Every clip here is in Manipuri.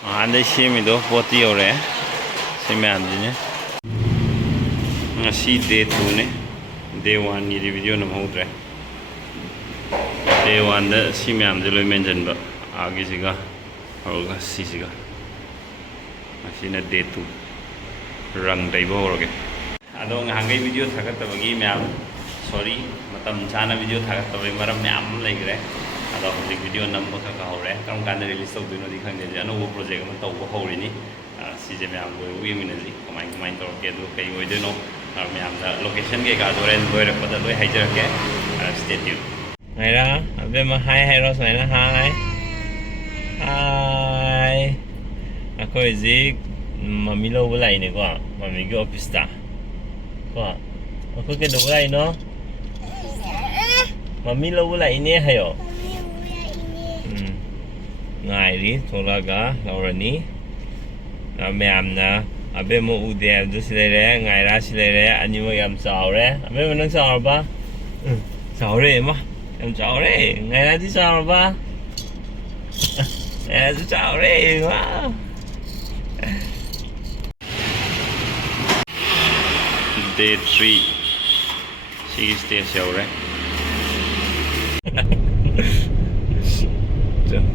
Anda semido poti ore semiamjine ngasi day 2 ne day 1 ni video nam hodre day 1 da semiam je loi mention ba agi siga hoga sisiga asina day 2 rang dai bo roge ado ngangai video thagat tabagi myam sorry matam chana video thagat tabai maram myam laigre ado hojik video nam ko ka hore kam kan release to dino dikhang de ano wo project ma taw hore ni si je myam bo wi minali kamai to ke do kai oi de no myam da location ke ka do ren boy ra pada loi haijar ke stay tuned Ngaira Abemma hi ros na hi hi ako zik mami lo bulai ni ko mami ke office ta ko ako ke do bulai no mami lo bulai ni hayo Ngairi tholaga laurani myamna Abemma ude abdu silere Ngaira silere anima yam chaure Abemma nang chaur ba chaure ma yam chaure Ngaira di chaur ba Ngaira di chaure ma day 3 sigi stay chaure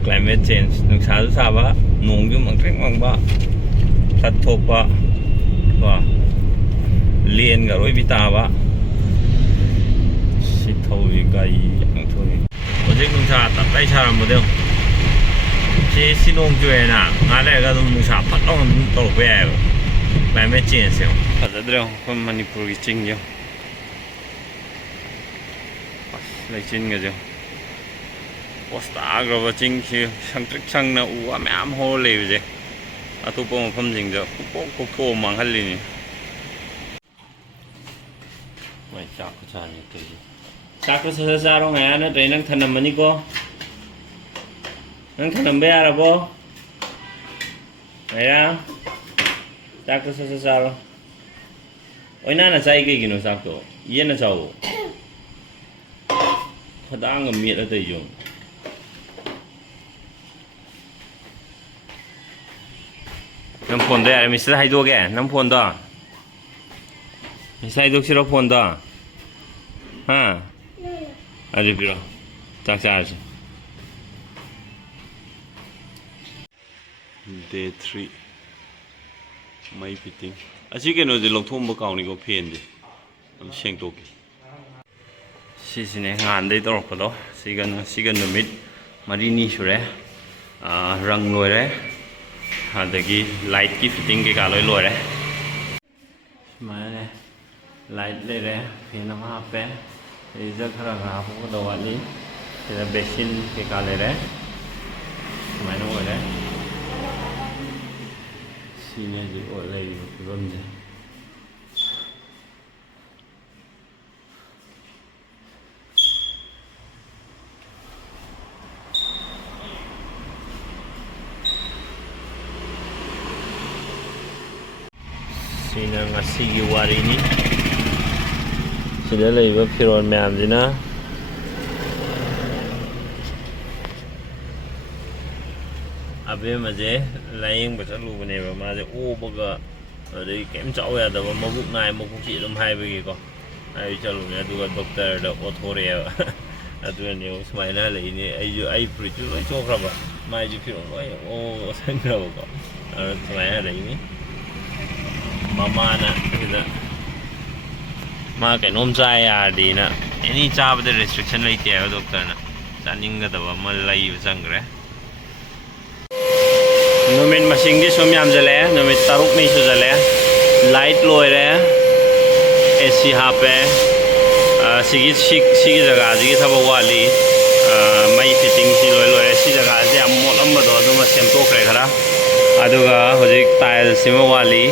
climate change nung sa sa ba nung yung magtreng mang ba sat thok ba ba lien ga roi bita ba si thoi gai ang thoi ojek nung sa tap tai sa ram model si sinong jue na nga le ga nung sa phat long to be climate change yo ada dre kon manipur gi ching yo lai chin ga jo posta agrava ching khi sangtrik sang na u am ho le je atupo mafam jing jo ko mang hal ni mai chak ko cha ni ke chak ko sa sa ro nga na dai nang thanam mani ko nang thanam be ara bo ya chak ko sa ro oina na chai ke gino chak to ye na chao phadang mi la dai yung Nam phone da mi sai do ge nam phone da mi sai do siro phone da ha adi piro tak sa day 3 mai fitting achi ke no je lok thom ba kaung ni ko phen je am seng to ki si sine ngan dei tor ko do sigan numit mari ni sure rang loi re adagi light ki fitting ke ka loi loi re mane light le re phen ma pe reason khara ga ko do wa ni te basin ke ka le re mane wo re sine ji o le rom je sina ngasigi wari ni sida leiba phiron myam jina Abemma je laying ba chalu bane ba ma je o baga adai kem chaw ya da ba mabuk nai mabuk chi dum hai ba gi ko ai chalu ne du ga doctor da othore ya adu ne o smaila le ni ai pritu ai chokra ba mai ju phiron oi o sang ra ba ko smaila le ni mama na ida ma kai nom cha ya di na any cha ba de restriction lai te ya doctor na chaning ga da ba ma lai sang re nomen masing di somyam jale nomen taruk mi su jale light loi re ac hape sigi jaga ji thaba wali mai fitting si loi si jaga ji am molam ba do duma sem to kre khara aduga hojik tile sima wali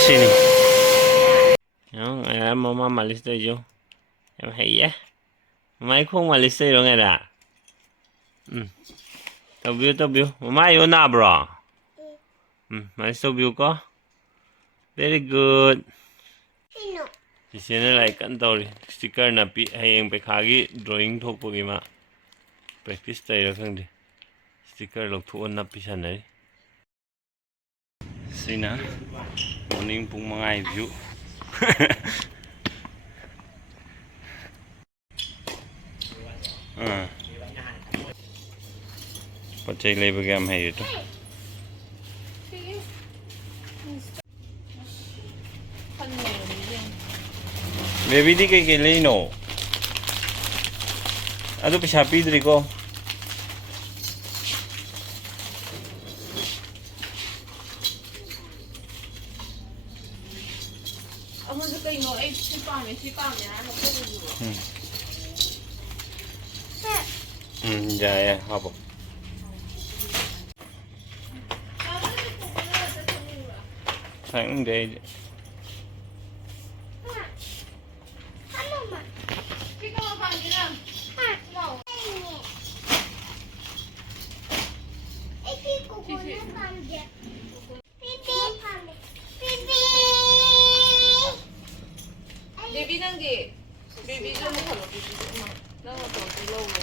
sini yang mama malis dai jo em hay ya mai khong malis dai ro ngai da tao biu mama yo na bro malis tao biu ko very good isene lai kan tau ri sticker na pi hayeng pe khagi drawing thok po gi ma practice tai ra khang di sticker lagthua nappi sanai sina morning pung mangai view pachai leba gam hai to baby di kai kai lei no adu pisa pidri ko dạ dạ học thằng đây Baby nanti, baby tu ni kalau baby tu mah, dah tahu tu lau le.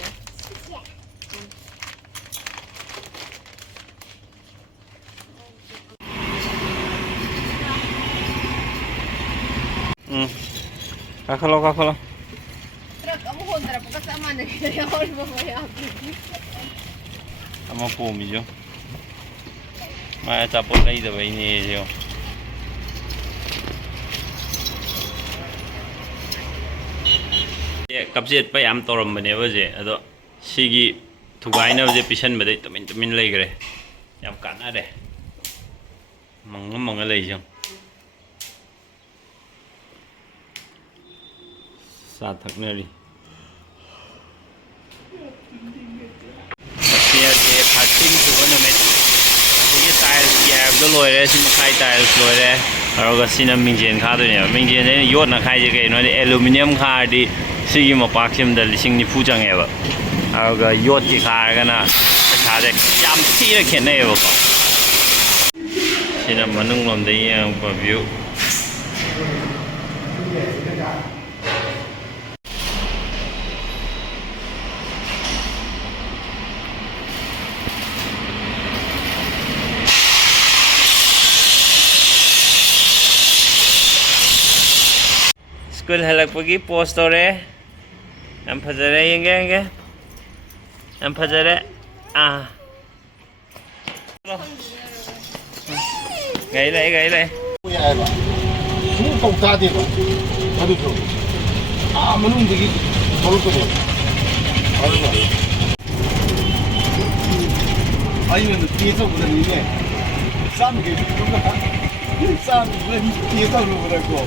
kakalo kakalo Terus kamu kontra apa sama ni? Yang orang membayar. ama pumi jo maya chapol lai da bai ne jo kapjet pa yam toram bane ba je ado sigi thugai na je pisan ba dai tumin lai gre yam kana de manga lai jam sa thaknari Here day 13 to one minute. This tiles yeah the loire sin khai tiles loire aroga sinam mingjen kha do ne mingjen ne yot na khai je ke no aluminium kha di sigi ma paksim da lising ni fu chang eba aroga yot ki kha ga na kha de yam thi ra khen ne ba ko sinam manung lom de yang pa view School halak pagi post tore am phajare yenge am phajare gai lai sum tau ta de ba adu to manung de gi bolu to adu ai men ti so ko ni ne sam ge sam ge ti so lo ko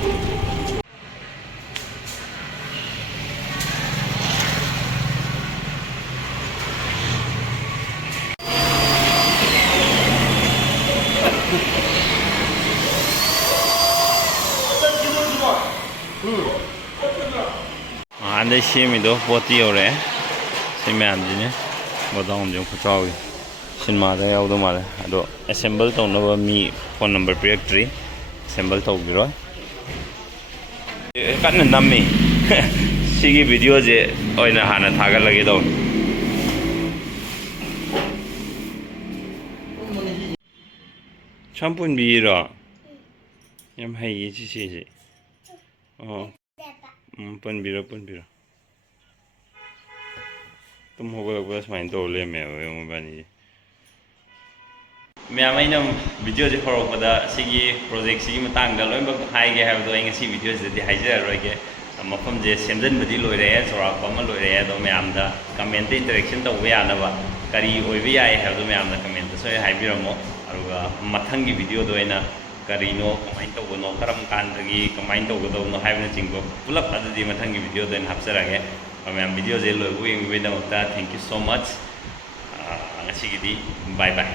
Anda sih itu poti orang, sih macam ni, bodong jom kacau. Sin mana ya udah mana, aduh assemble tu nama mi phone number project tree, assemble tu biro. Kan nama sih video je, oh ini hana thagal lagi tu. Campur biro, yang hai sih. Oh. Pun biro. Tum hoga bas main to le me mo bani. Me amai nam video je khoro pada sigi project sigi matang da loi ba hai ge ha do inga si video je di haija roi ge mafam je semjan badi loi re sora pa ma loi re do me am da comment interaction to ya na ba kari oi bi ai ha do me am da comment so hai bi ramo aruga mathang gi video do ina karino kamain to gono karam kan dagi kamain to godo no hai na jingbo pulap adadi mathang gi video den hapsara ge am video je loi bu ing we na thank you so much ngasi gi di bye bye